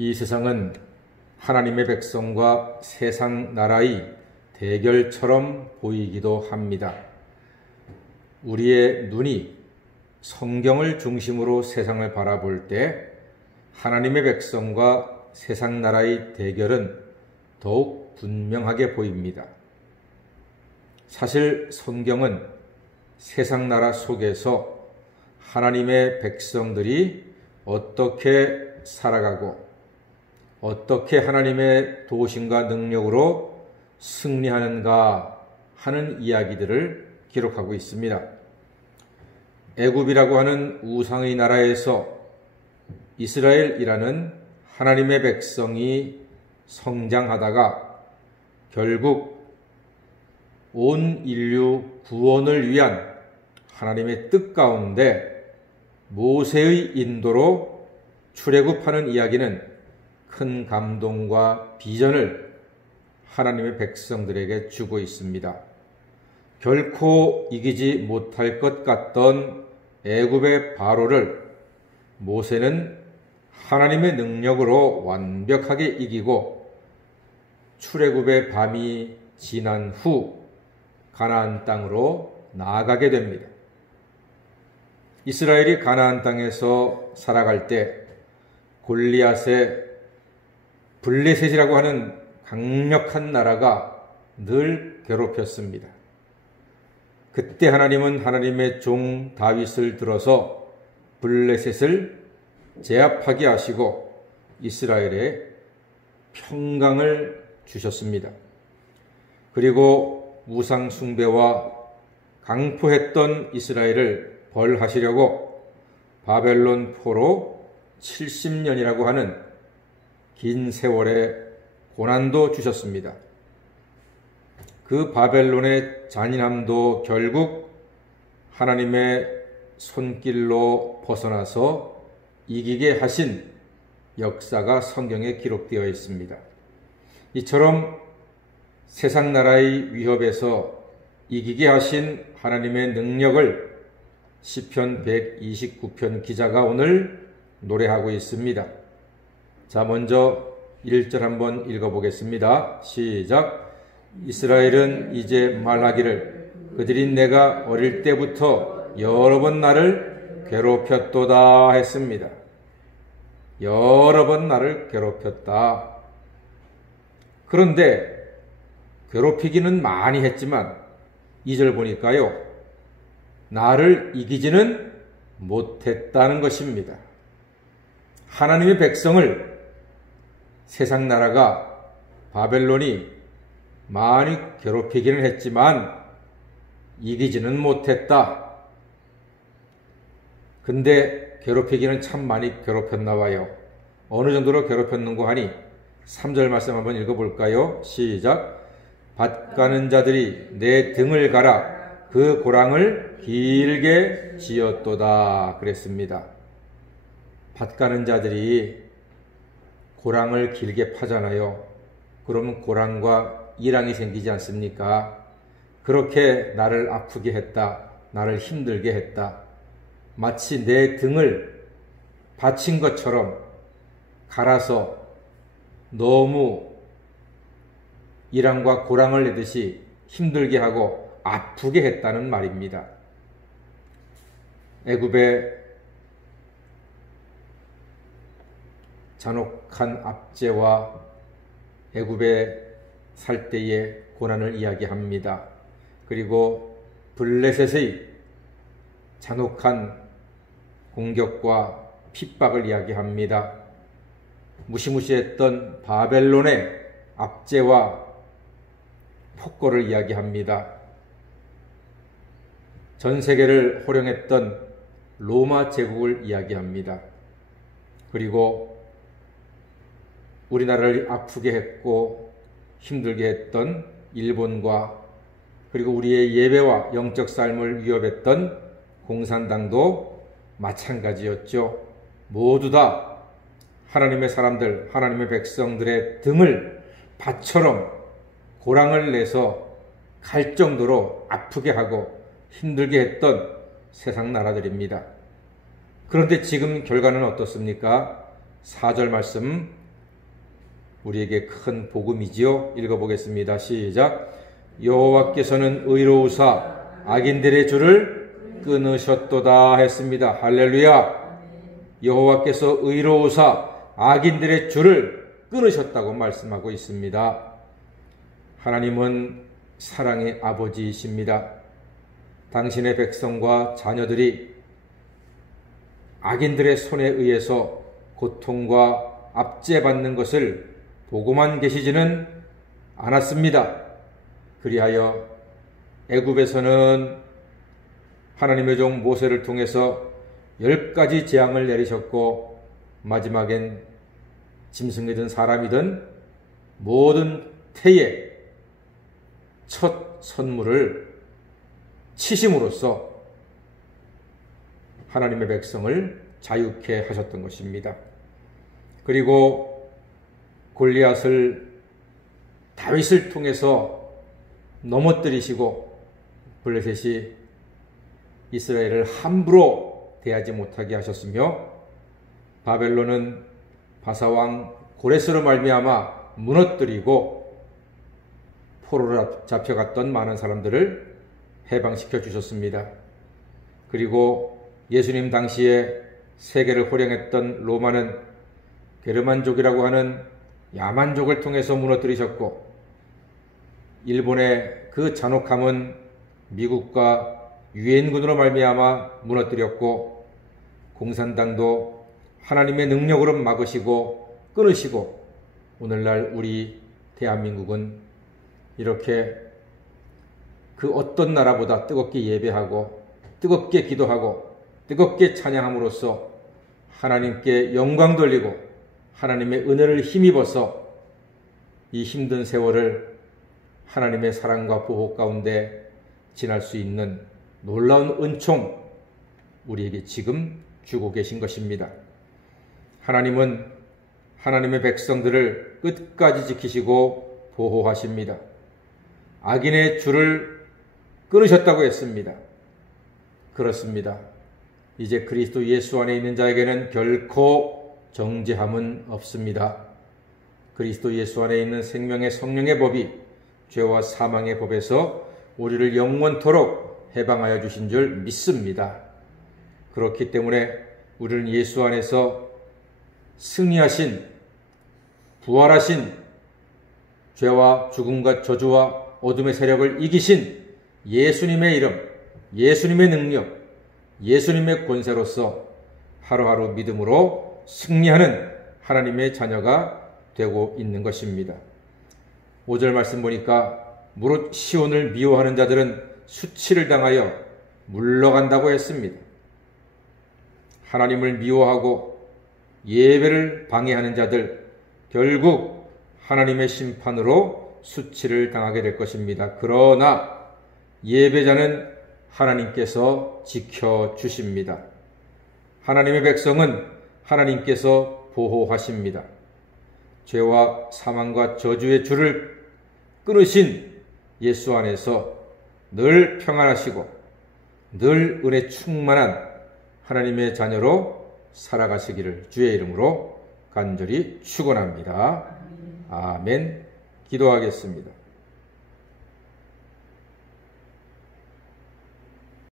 이 세상은 하나님의 백성과 세상 나라의 대결처럼 보이기도 합니다. 우리의 눈이 성경을 중심으로 세상을 바라볼 때 하나님의 백성과 세상 나라의 대결은 더욱 분명하게 보입니다. 사실 성경은 세상 나라 속에서 하나님의 백성들이 어떻게 살아가고 어떻게 하나님의 도우심과 능력으로 승리하는가 하는 이야기들을 기록하고 있습니다. 애굽이라고 하는 우상의 나라에서 이스라엘이라는 하나님의 백성이 성장하다가 결국 온 인류 구원을 위한 하나님의 뜻 가운데 모세의 인도로 출애굽하는 이야기는 큰 감동과 비전을 하나님의 백성들에게 주고 있습니다. 결코 이기지 못할 것 같던 애굽의 바로를 모세는 하나님의 능력으로 완벽하게 이기고 출애굽의 밤이 지난 후 가나안 땅으로 나아가게 됩니다. 이스라엘이 가나안 땅에서 살아갈 때 골리앗의 블레셋이라고 하는 강력한 나라가 늘 괴롭혔습니다. 그때 하나님은 하나님의 종 다윗을 들어서 블레셋을 제압하게 하시고 이스라엘에 평강을 주셨습니다. 그리고 우상 숭배와 강포했던 이스라엘을 벌하시려고 바벨론 포로 70년이라고 하는 긴 세월의 고난도 주셨습니다. 그 바벨론의 잔인함도 결국 하나님의 손길로 벗어나서 이기게 하신 역사가 성경에 기록되어 있습니다. 이처럼 세상 나라의 위협에서 이기게 하신 하나님의 능력을 시편 129편 기자가 오늘 노래하고 있습니다. 자, 먼저 1절 한번 읽어보겠습니다. 시작. 이스라엘은 이제 말하기를 그들이 내가 어릴 때부터 여러 번 나를 괴롭혔도다 했습니다. 여러 번 나를 괴롭혔다. 그런데 괴롭히기는 많이 했지만 2절 보니까요, 나를 이기지는 못했다는 것입니다. 하나님의 백성을 세상 나라가 바벨론이 많이 괴롭히기는 했지만 이기지는 못했다. 근데 괴롭히기는 참 많이 괴롭혔나 봐요. 어느 정도로 괴롭혔는고 하니 3절 말씀 한번 읽어볼까요? 시작. 밭 가는 자들이 내 등을 갈아 그 고랑을 길게 지었도다 그랬습니다. 밭 가는 자들이 고랑을 길게 파잖아요. 그러면 고랑과 이랑이 생기지 않습니까? 그렇게 나를 아프게 했다. 나를 힘들게 했다. 마치 내 등을 받친 것처럼 갈아서 너무 이랑과 고랑을 내듯이 힘들게 하고 아프게 했다는 말입니다. 애굽의 잔혹한 압제와 애굽에 살 때의 고난을 이야기합니다. 그리고 블레셋의 잔혹한 공격과 핍박을 이야기합니다. 무시무시했던 바벨론의 압제와 폭거를 이야기합니다. 전 세계를 호령했던 로마 제국을 이야기합니다. 그리고 우리나라를 아프게 했고 힘들게 했던 일본과 그리고 우리의 예배와 영적 삶을 위협했던 공산당도 마찬가지였죠. 모두 다 하나님의 사람들, 하나님의 백성들의 등을 밭처럼 고랑을 내서 갈 정도로 아프게 하고 힘들게 했던 세상 나라들입니다. 그런데 지금 결과는 어떻습니까? 4절 말씀 우리에게 큰 복음이지요. 읽어보겠습니다. 시작. 여호와께서는 의로우사 악인들의 줄을 끊으셨도다 했습니다. 할렐루야. 여호와께서 의로우사 악인들의 줄을 끊으셨다고 말씀하고 있습니다. 하나님은 사랑의 아버지이십니다. 당신의 백성과 자녀들이 악인들의 손에 의해서 고통과 압제받는 것을 보고만 계시지는 않았습니다. 그리하여 애굽에서는 하나님의 종 모세를 통해서 10가지 재앙을 내리셨고, 마지막엔 짐승이든 사람이든 모든 태의 첫 선물을 치심으로써 하나님의 백성을 자유케 하셨던 것입니다. 그리고 골리앗을 다윗을 통해서 넘어뜨리시고 블레셋이 이스라엘을 함부로 대하지 못하게 하셨으며, 바벨론은 바사왕 고레스로 말미암아 무너뜨리고 포로로 잡혀갔던 많은 사람들을 해방시켜 주셨습니다. 그리고 예수님 당시에 세계를 호령했던 로마는 게르만족이라고 하는 야만족을 통해서 무너뜨리셨고, 일본의 그 잔혹함은 미국과 유엔군으로 말미암아 무너뜨렸고, 공산당도 하나님의 능력으로 막으시고 끊으시고, 오늘날 우리 대한민국은 이렇게 그 어떤 나라보다 뜨겁게 예배하고 뜨겁게 기도하고 뜨겁게 찬양함으로써 하나님께 영광 돌리고 하나님의 은혜를 힘입어서 이 힘든 세월을 하나님의 사랑과 보호 가운데 지날 수 있는 놀라운 은총 우리에게 지금 주고 계신 것입니다. 하나님은 하나님의 백성들을 끝까지 지키시고 보호하십니다. 악인의 줄을 끊으셨다고 했습니다. 그렇습니다. 이제 그리스도 예수 안에 있는 자에게는 결코 정죄함은 없습니다. 그리스도 예수 안에 있는 생명의 성령의 법이 죄와 사망의 법에서 우리를 영원토록 해방하여 주신 줄 믿습니다. 그렇기 때문에 우리는 예수 안에서 승리하신, 부활하신, 죄와 죽음과 저주와 어둠의 세력을 이기신 예수님의 이름, 예수님의 능력, 예수님의 권세로서 하루하루 믿음으로 승리하는 하나님의 자녀가 되고 있는 것입니다. 5절 말씀 보니까 무릇 시온을 미워하는 자들은 수치를 당하여 물러간다고 했습니다. 하나님을 미워하고 예배를 방해하는 자들, 결국 하나님의 심판으로 수치를 당하게 될 것입니다. 그러나 예배자는 하나님께서 지켜주십니다. 하나님의 백성은 하나님께서 보호하십니다. 죄와 사망과 저주의 줄을 끊으신 예수 안에서 늘 평안하시고 늘 은혜 충만한 하나님의 자녀로 살아가시기를 주의 이름으로 간절히 축원합니다. 아멘. 기도하겠습니다.